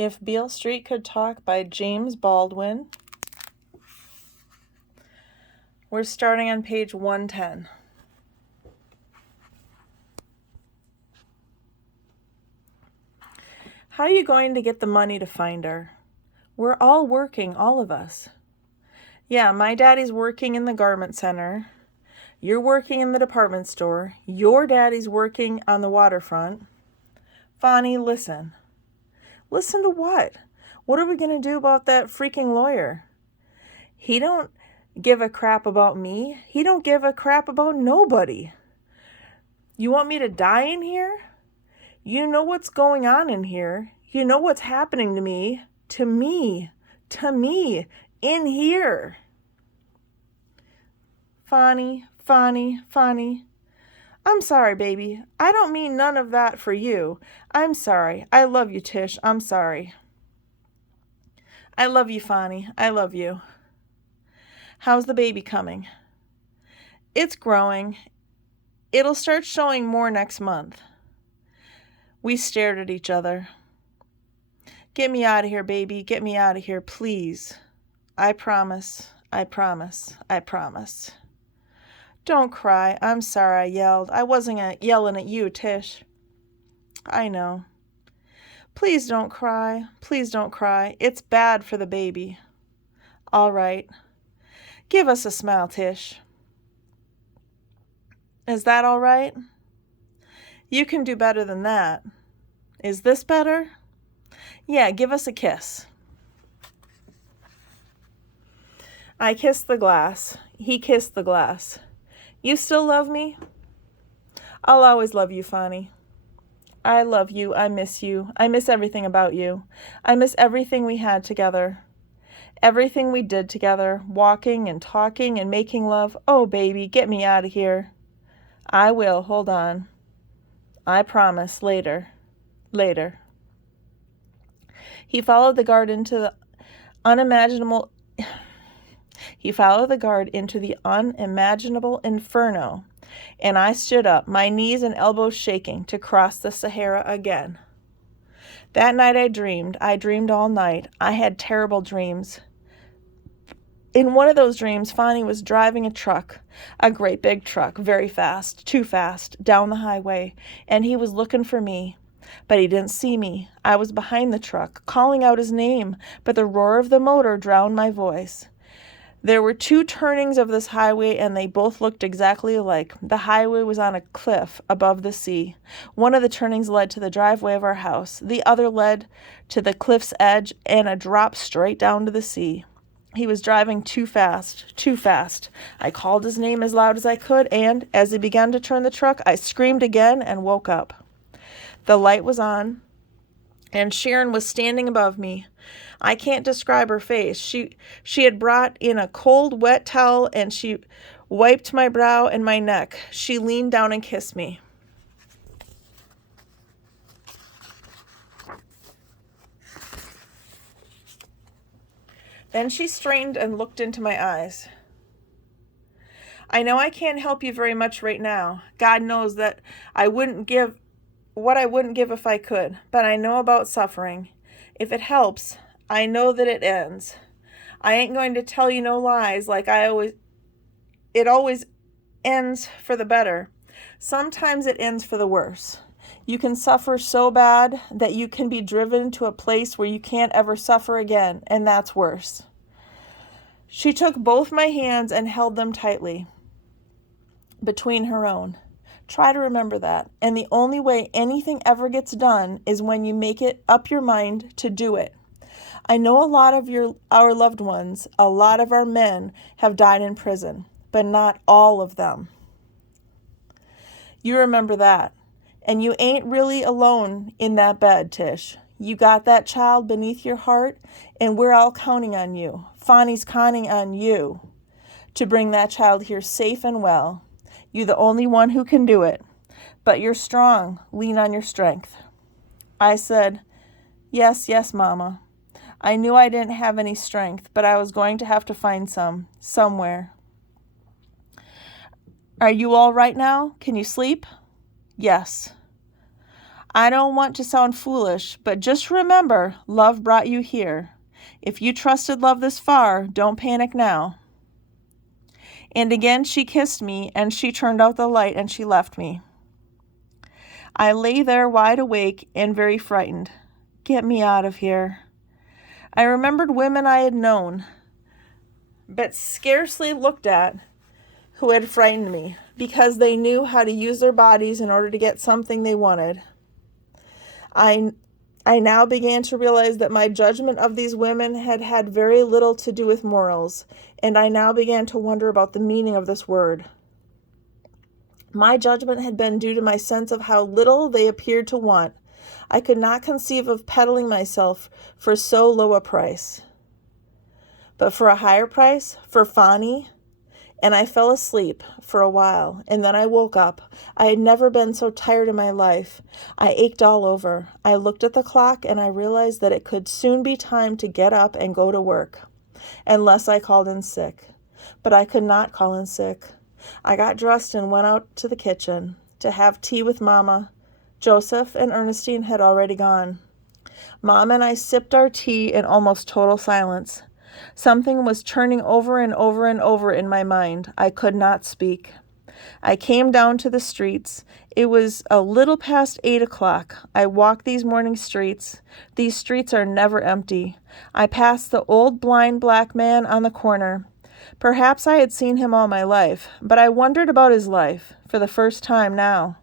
If Beale Street Could Talk by James Baldwin. We're starting on page 110. How are you going to get the money to find her? We're all working, all of us. Yeah, my daddy's working in the garment center. You're working in the department store. Your daddy's working on the waterfront. Fonny, listen. Listen to what? What are we going to do about that freaking lawyer? He don't give a crap about me. He don't give a crap about nobody. You want me to die in here? You know what's going on in here. You know what's happening to me. To me, in here. Fonny. I'm sorry, baby. I don't mean none of that for you. I'm sorry. I love you, Tish. I'm sorry. I love you, Fonny. I love you. How's the baby coming? It's growing. It'll start showing more next month. We stared at each other. Get me out of here, baby. Get me out of here, please. I promise. Don't cry. I'm sorry I yelled. I wasn't yelling at you, Tish. I know. Please don't cry. It's bad for the baby. All right. Give us a smile, Tish. Is that all right? You can do better than that. Is this better? Yeah, give us a kiss. I kissed the glass. He kissed the glass. You still love me? I'll always love you, Fonny. I love you. I miss you. I miss everything about you. I miss everything we had together. Everything we did together, walking and talking and making love. Oh, baby, get me out of here. I will. Hold on. I promise. Later. He followed the guard into the unimaginable inferno, and I stood up, my knees and elbows shaking, to cross the Sahara again. That night I dreamed all night. I had terrible dreams. In one of those dreams, Fonny was driving a truck, a great big truck, very fast, too fast, down the highway, and he was looking for me. But he didn't see me. I was behind the truck, calling out his name, but the roar of the motor drowned my voice. There were two turnings of this highway, and they both looked exactly alike. The highway was on a cliff above the sea. One of the turnings led to the driveway of our house. The other led to the cliff's edge and a drop straight down to the sea. He was driving too fast. I called his name as loud as I could, and as he began to turn the truck, I screamed again and woke up. The light was on, and Sharon was standing above me. I can't describe her face. She had brought in a cold, wet towel, and she wiped my brow and my neck. She leaned down and kissed me. Then she straightened and looked into my eyes. I know I can't help you very much right now. God knows that I wouldn't give what I wouldn't give if I could, but I know about suffering. If it helps, I know that it ends. I ain't going to tell you no lies like it always ends for the better. Sometimes it ends for the worse. You can suffer so bad that you can be driven to a place where you can't ever suffer again, and that's worse. She took both my hands and held them tightly between her own. Try to remember that. And the only way anything ever gets done is when you make it up your mind to do it. I know a lot of our loved ones, a lot of our men have died in prison, but not all of them. You remember that. And you ain't really alone in that bed, Tish. You got that child beneath your heart, and we're all counting on you. Fonny's counting on you to bring that child here safe and well. You're the only one who can do it. But you're strong. Lean on your strength. I said, yes, Mama. I knew I didn't have any strength, but I was going to have to find some, somewhere. Are you all right now? Can you sleep? Yes. I don't want to sound foolish, but just remember, love brought you here. If you trusted love this far, don't panic now. And again she kissed me, and she turned out the light, and she left me. I lay there wide awake and very frightened. Get me out of here. I remembered women I had known, but scarcely looked at, who had frightened me, because they knew how to use their bodies in order to get something they wanted. I now began to realize that my judgment of these women had had very little to do with morals, and I now began to wonder about the meaning of this word. My judgment had been due to my sense of how little they appeared to want. I could not conceive of peddling myself for so low a price. But for a higher price, for Fanny, and I fell asleep for a while, and then I woke up. I had never been so tired in my life. I ached all over. I looked at the clock, and I realized that it could soon be time to get up and go to work, unless I called in sick. But I could not call in sick. I got dressed and went out to the kitchen to have tea with Mama. Joseph and Ernestine had already gone. Mom and I sipped our tea in almost total silence. Something was turning over and over and over in my mind. I could not speak. I came down to the streets. It was a little past 8 o'clock. I walked these morning streets. These streets are never empty. I passed the old blind black man on the corner. Perhaps I had seen him all my life, but I wondered about his life for the first time now.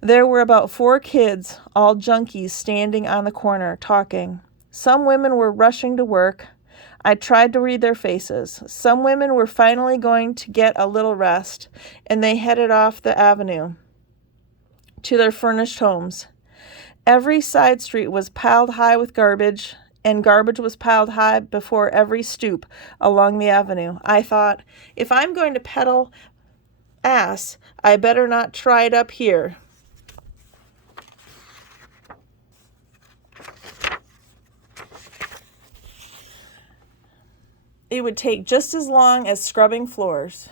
There were about 4 kids, all junkies, standing on the corner, talking. Some women were rushing to work. I tried to read their faces. Some women were finally going to get a little rest, and they headed off the avenue to their furnished homes. Every side street was piled high with garbage, and garbage was piled high before every stoop along the avenue. I thought, if I'm going to peddle ass, I better not try it up here. It would take just as long as scrubbing floors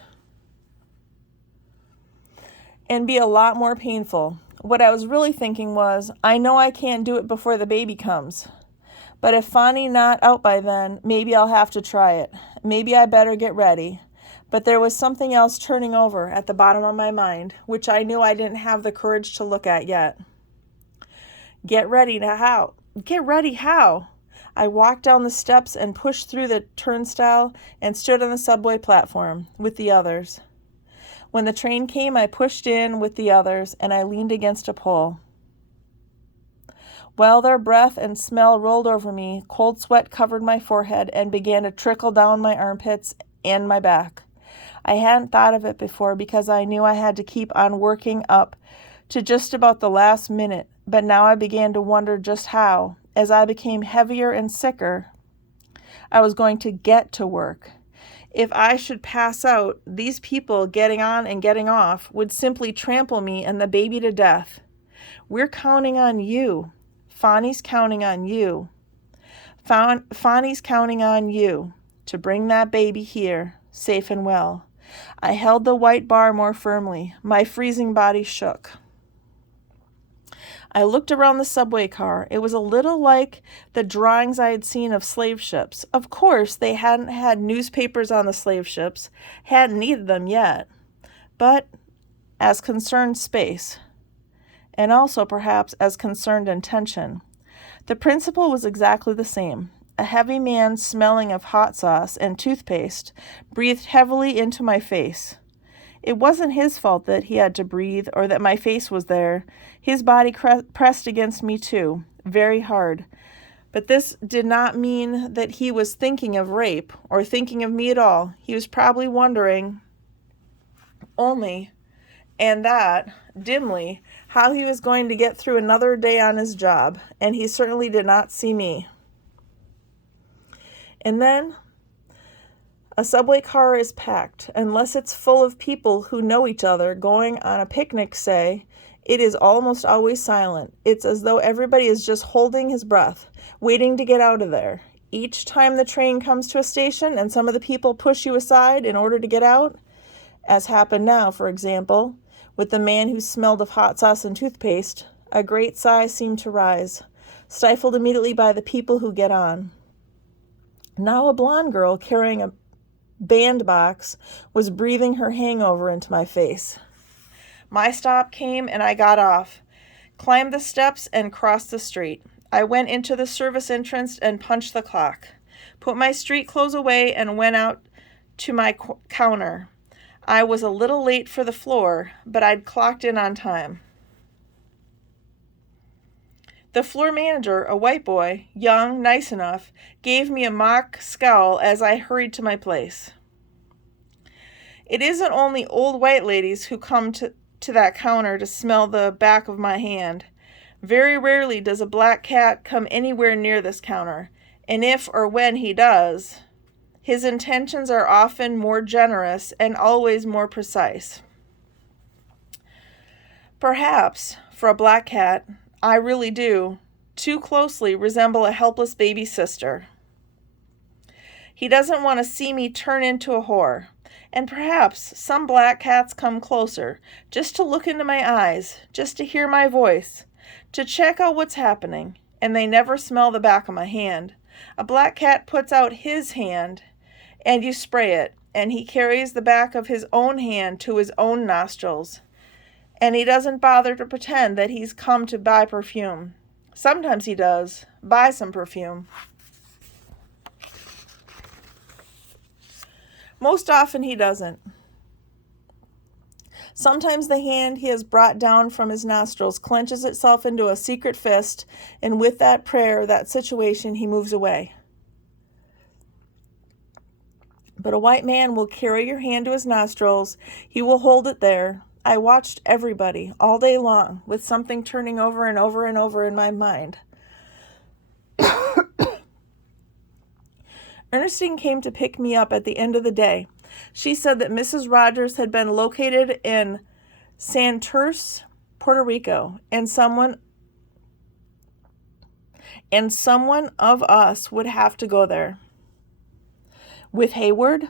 and be a lot more painful. What I was really thinking was, I know I can't do it before the baby comes, but if Fanny not out by then, maybe I'll have to try it. Maybe I better get ready. But there was something else turning over at the bottom of my mind, which I knew I didn't have the courage to look at yet. Get ready to how? Get ready how? I walked down the steps and pushed through the turnstile and stood on the subway platform with the others. When the train came, I pushed in with the others, and I leaned against a pole. While their breath and smell rolled over me, cold sweat covered my forehead and began to trickle down my armpits and my back. I hadn't thought of it before because I knew I had to keep on working up to just about the last minute, but now I began to wonder just how, as I became heavier and sicker, I was going to get to work. If I should pass out, these people getting on and getting off would simply trample me and the baby to death. We're counting on you. Fanny's counting on you. Fanny's counting on you to bring that baby here, safe and well. I held the white bar more firmly. My freezing body shook. I looked around the subway car. It was a little like the drawings I had seen of slave ships. Of course, they hadn't had newspapers on the slave ships, hadn't needed them yet. But as concerned space, and also perhaps as concerned intention, the principle was exactly the same. A heavy man smelling of hot sauce and toothpaste breathed heavily into my face. It wasn't his fault that he had to breathe or that my face was there. His body pressed against me too, very hard. But this did not mean that he was thinking of rape or thinking of me at all. He was probably wondering only, and that, dimly, how he was going to get through another day on his job, and he certainly did not see me. And then a subway car is packed, unless it's full of people who know each other going on a picnic, say. It is almost always silent. It's as though everybody is just holding his breath, waiting to get out of there. Each time the train comes to a station and some of the people push you aside in order to get out, as happened now, for example, with the man who smelled of hot sauce and toothpaste, A great sigh seemed to rise, stifled immediately by the people who get on. Now a blonde girl carrying a bandbox was breathing her hangover into my face. My stop came and I got off, climbed the steps and crossed the street. I went into the service entrance and punched the clock, put my street clothes away and went out to my counter. I was a little late for the floor, but I'd clocked in on time. The floor manager, a white boy, young, nice enough, gave me a mock scowl as I hurried to my place. It isn't only old white ladies who come to that counter to smell the back of my hand. Very rarely does a black cat come anywhere near this counter, and if or when he does, his intentions are often more generous and always more precise. Perhaps, for a black cat, I really do, too closely resemble a helpless baby sister. He doesn't want to see me turn into a whore, and perhaps some black cats come closer, just to look into my eyes, just to hear my voice, to check out what's happening, and they never smell the back of my hand. A black cat puts out his hand, and you spray it, and he carries the back of his own hand to his own nostrils. And he doesn't bother to pretend that he's come to buy perfume. Sometimes he does, buy some perfume. Most often he doesn't. Sometimes the hand he has brought down from his nostrils clenches itself into a secret fist, and with that prayer, that situation, he moves away. But a white man will carry your hand to his nostrils. He will hold it there. I watched everybody all day long with something turning over and over and over in my mind. Ernestine came to pick me up at the end of the day. She said that Mrs. Rogers had been located in Santurce, Puerto Rico, and someone of us would have to go there. With Hayward?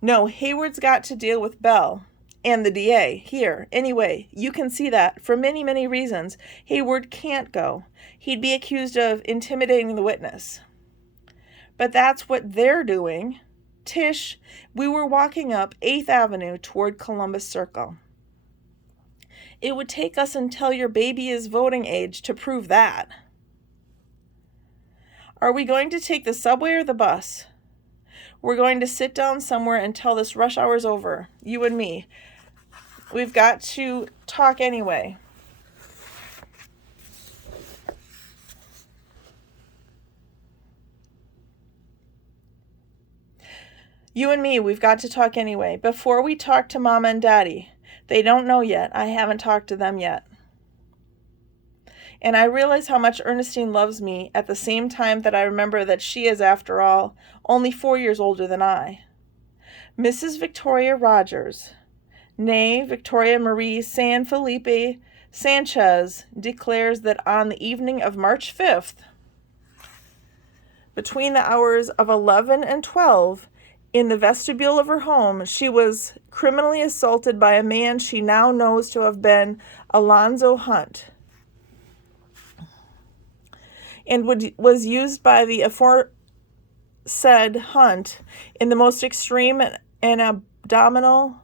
No, Hayward's got to deal with Bell and the DA here. Anyway, you can see that for many, many reasons, Hayward can't go. He'd be accused of intimidating the witness. But that's what they're doing. Tish, we were walking up 8th Avenue toward Columbus Circle. It would take us until your baby is voting age to prove that. Are we going to take the subway or the bus? We're going to sit down somewhere until this rush hour's over, you and me. We've got to talk anyway. You and me, we've got to talk anyway. Before we talk to Mama and Daddy. They don't know yet. I haven't talked to them yet. And I realize how much Ernestine loves me at the same time that I remember that she is, after all, only 4 years older than I. Mrs. Victoria Rogers, née Victoria Marie San Felipe Sanchez, declares that on the evening of March 5th, between the hours of 11 and 12, in the vestibule of her home, she was criminally assaulted by a man she now knows to have been Alonzo Hunt, and was used by the aforesaid Hunt in the most extreme and abominable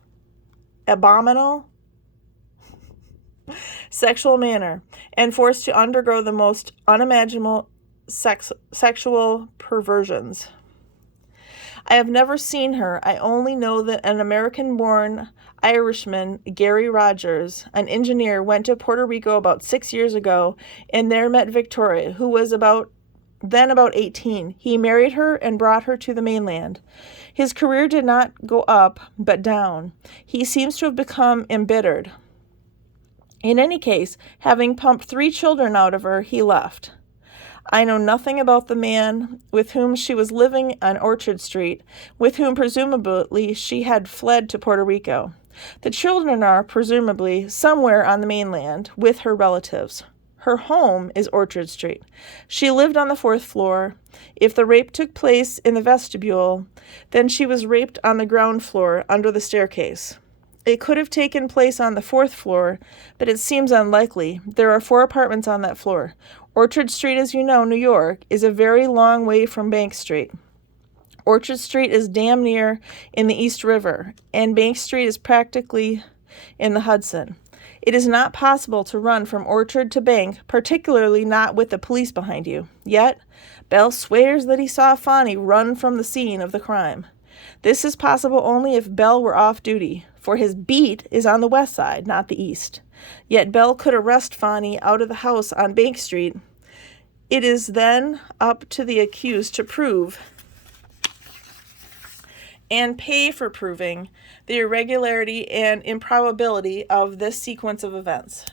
sexual manner, and forced to undergo the most unimaginable sexual perversions. I have never seen her. I only know that an American-born Irishman, Gary Rogers, an engineer, went to Puerto Rico about 6 years ago and there met Victoria, who was about 18. He married her and brought her to the mainland. His career did not go up, but down. He seems to have become embittered. In any case, having pumped 3 children out of her, he left. I know nothing about the man with whom she was living on Orchard Street, with whom presumably she had fled to Puerto Rico. The children are, presumably, somewhere on the mainland with her relatives. Her home is Orchard Street. She lived on the 4th floor. If the rape took place in the vestibule, then she was raped on the ground floor under the staircase. It could have taken place on the 4th floor, but it seems unlikely. There are 4 apartments on that floor. Orchard Street, as you know, New York, is a very long way from Bank Street. Orchard Street is damn near in the East River, and Bank Street is practically in the Hudson. It is not possible to run from Orchard to Bank, particularly not with the police behind you. Yet, Bell swears that he saw Fonny run from the scene of the crime. This is possible only if Bell were off duty, for his beat is on the west side, not the east. Yet Bell could arrest Fonny out of the house on Bank Street. It is then up to the accused to prove and pay for proving the irregularity and improbability of this sequence of events.